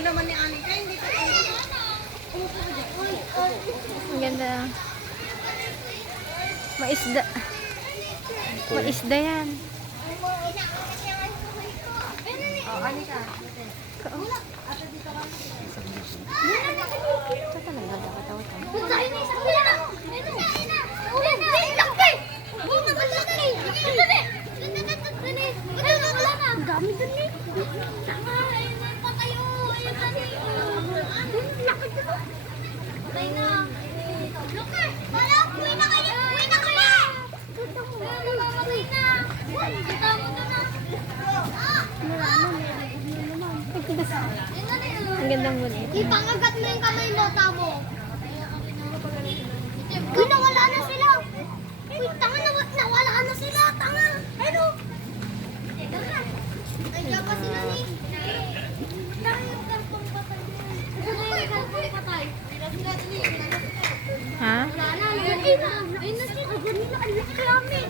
naman ni Anika, hindi ka Ang ganda. Maisda. Maisda yan. Oh, Anika. Ito talaga dapat ako. Ang dami dun eh. Patay na. Luka! Wala! Uwi na kayo! Uwi na kayo! Patay na! Kita mo doon na. Ang gandang muli. Ipangagat mo yung kamay mo, tamo. Uy, nawala na sila. Uy, tanga, nawala na sila. Tanga. Ano? Nandiyan pa sila ni. Tanga yung kartong patay. Ano yung kartong patay? Ha? Wala na. Ayun na. Ayun na sila. Ganun na. Ang laki namin.